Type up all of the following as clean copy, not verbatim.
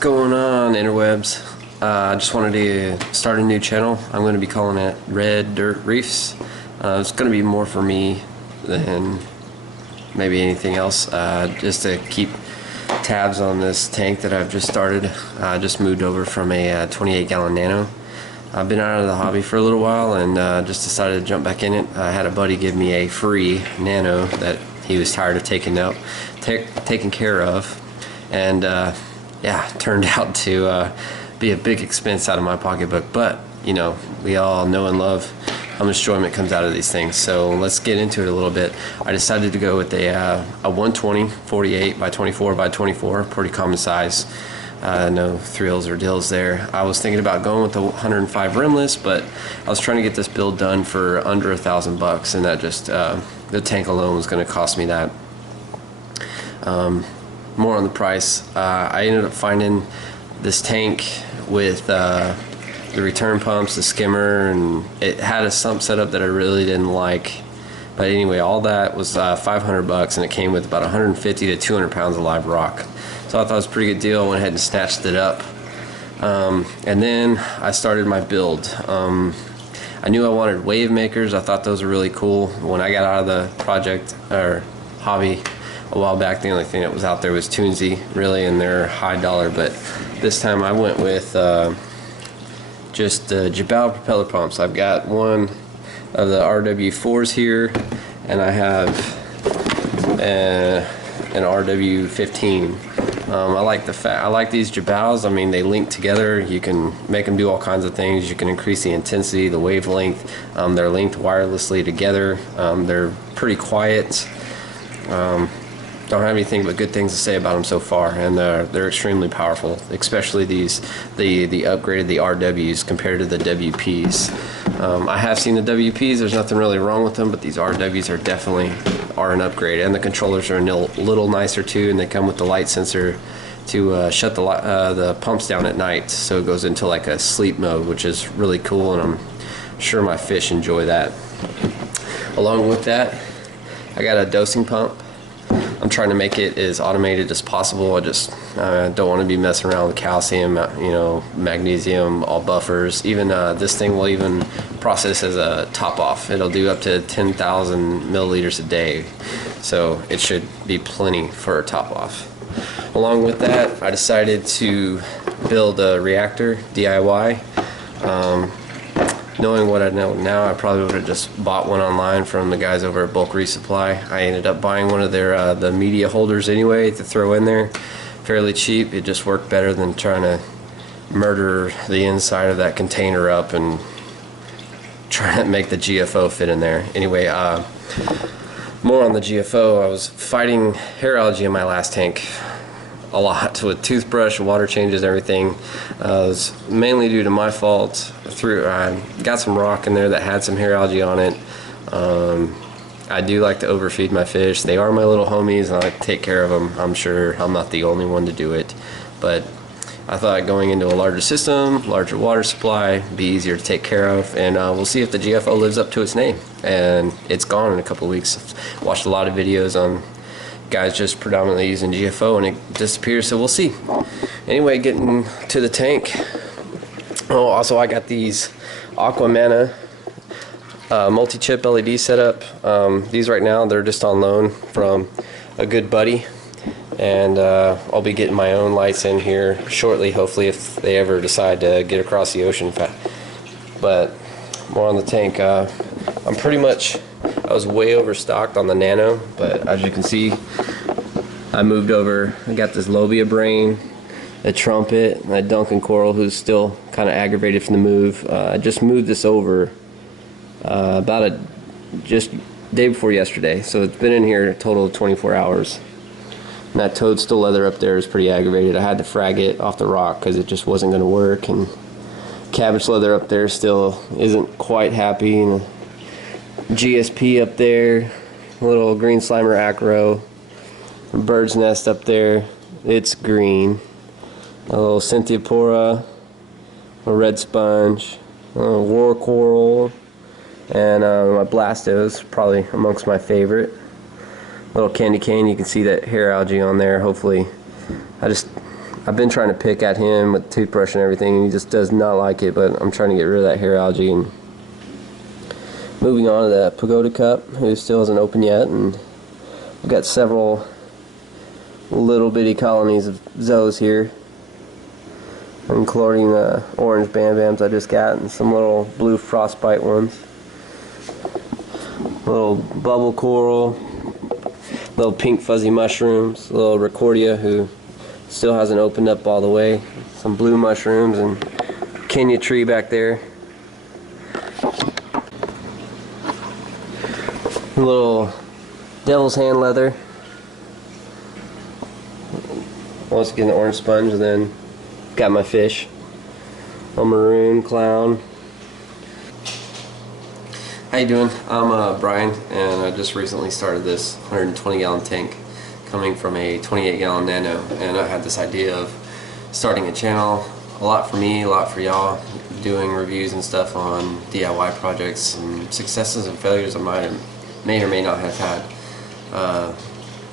going on, interwebs? I just wanted to start a new channel. I'm going to be calling it Dirt Reefs. It's going to be more for me than maybe anything else, just to keep tabs on this tank that I've just started. I just moved over from a 28-gallon Nano. I've been out of the hobby for a little while and just decided to jump back in it. I had a buddy give me a free Nano that he was tired of taking care of, and yeah, turned out to be a big expense out of my pocketbook. But you know, we all know and love how much enjoyment comes out of these things. So let's get into it a little bit. I decided to go with a 120 48 by 24 by 24, pretty common size. No thrills or deals there. I was thinking about going with the 105 rimless, but I was trying to get this build done for under $1,000, and that just the tank alone was going to cost me that. More on the price. I ended up finding this tank with the return pumps, the skimmer, and it had a sump setup that I really didn't like. But anyway, all that was $500, and it came with about 150 to 200 pounds of live rock. So I thought it was a pretty good deal. I went ahead and snatched it up. And then I started my build. I knew I wanted wave makers. I thought those were really cool. When I got out of the project or hobby a while back, the only thing that was out there was Toonsy, really, and they're high dollar. But this time I went with just Jabal propeller pumps. I've got one of the RW4s here, and I have an RW15. I like these Jabals. I mean, they link together. You can make them do all kinds of things. You can increase the intensity, the wavelength. They're linked wirelessly together. They're pretty quiet. Don't have anything but good things to say about them so far, and they're extremely powerful, especially the upgraded, the RWs compared to the WPs. I have seen the WPs. There's nothing really wrong with them, but these RWs are definitely an upgrade, and the controllers are a little nicer too, and they come with the light sensor to shut the pumps down at night, so it goes into like a sleep mode, which is really cool, and I'm sure my fish enjoy that. Along with that, I got a dosing pump. I'm trying to make it as automated as possible. I just don't want to be messing around with calcium, magnesium, all buffers. Even this thing will even process as a top off. It'll do up to 10,000 milliliters a day, so it should be plenty for a top off. Along with that, I decided to build a reactor DIY. Knowing what I know now, I probably would have just bought one online from the guys over at Bulk Resupply. I ended up buying one of their the media holders anyway to throw in there, fairly cheap. It just worked better than trying to murder the inside of that container up and trying to make the GFO fit in there. Anyway, more on the GFO. I was fighting hair algae in my last tank a lot with toothbrush, water changes, everything. It was mainly due to my fault. I got some rock in there that had some hair algae on it. I do like to overfeed my fish. They are my little homies, and I like to take care of them. I'm sure I'm not the only one to do it, but I thought going into a larger system, larger water supply, be easier to take care of, and we'll see if the GFO lives up to its name. And it's gone in a couple of weeks. I've watched a lot of videos on guys just predominantly using GFO, and it disappears, so we'll see. Anyway, getting to the tank. Oh, also I got these Aquamana multi-chip LED setup. These right now, they're just on loan from a good buddy, and I'll be getting my own lights in here shortly, hopefully, if they ever decide to get across the ocean. But more on the tank. I was way overstocked on the Nano, but as you can see, I moved over. I got this Lobia brain, a trumpet, and a Duncan coral who's still kind of aggravated from the move. I just moved this over just day before yesterday, so it's been in here a total of 24 hours. And that toadstool leather up there is pretty aggravated. I had to frag it off the rock because it just wasn't going to work, and cabbage leather up there still isn't quite happy. And GSP up there, a little green slimer acro, bird's nest up there, it's green, a little Cynthiopora, a red sponge, a war coral, and my Blastos, probably amongst my favorite. Little candy cane, you can see that hair algae on there. Hopefully, I just I've been trying to pick at him with the toothbrush and everything, and he just does not like it, but I'm trying to get rid of that hair algae. And moving on to the pagoda cup, who still hasn't opened yet, and we've got several little bitty colonies of zoes here, including the orange bam bams I just got and some little blue frostbite ones, little bubble coral, little pink fuzzy mushrooms, little rickordia who still hasn't opened up all the way, some blue mushrooms, and Kenya tree back there, a little devil's hand leather. Once again, the orange sponge, and then got my fish, a maroon clown. How you doing? I'm Brian, and I just recently started this 120-gallon tank coming from a 28-gallon Nano, and I had this idea of starting a channel, a lot for me, a lot for y'all, doing reviews and stuff on DIY projects, some successes and failures I may or may not have had.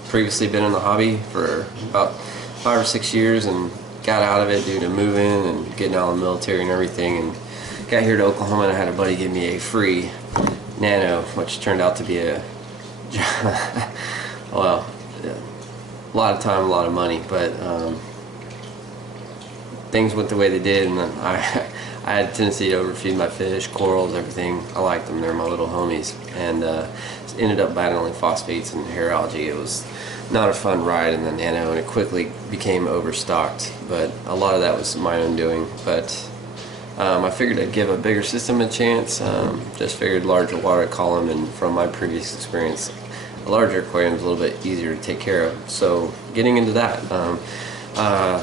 Previously been in the hobby for about 5 or 6 years and got out of it due to moving and getting out of the military and everything, and got here to Oklahoma, and I had a buddy give me a free Nano, which turned out to be a well, a lot of time, a lot of money, but things went the way they did, and I had a tendency to overfeed my fish, corals, everything. I liked them, they're my little homies, and ended up battling phosphates and hair algae. It was not a fun ride in the Nano, and it quickly became overstocked, but a lot of that was my own doing. But I figured I'd give a bigger system a chance, just figured larger water column, and from my previous experience, a larger aquarium is a little bit easier to take care of. So getting into that,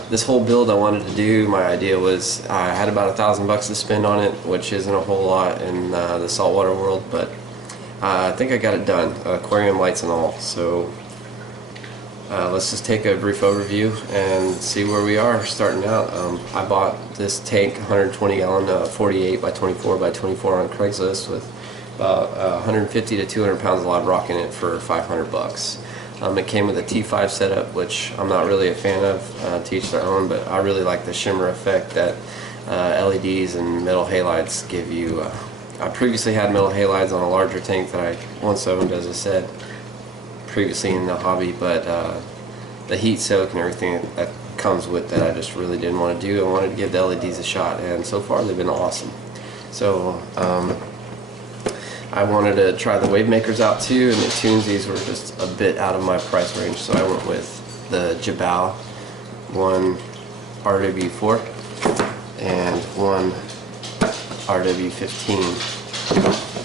this whole build I wanted to do, my idea was I had about $1,000 to spend on it, which isn't a whole lot in the saltwater world, but I think I got it done, aquarium lights and all. So let's just take a brief overview and see where we are starting out. I bought this tank, 120-gallon, 48 by 24 by 24 on Craigslist with about 150 to 200 pounds of live rock in it for $500. It came with a T5 setup, which I'm not really a fan of, to each their own, but I really like the shimmer effect that LEDs and metal halides give you. I previously had metal halides on a larger tank that I once owned, as I said, previously in the hobby, but the heat soak and everything that comes with that I just really didn't want to do. I wanted to give the LEDs a shot, and so far they've been awesome. So I wanted to try the wave makers out too, and the tunesies were just a bit out of my price range, so I went with the Jabal, one RW4 and one RW15.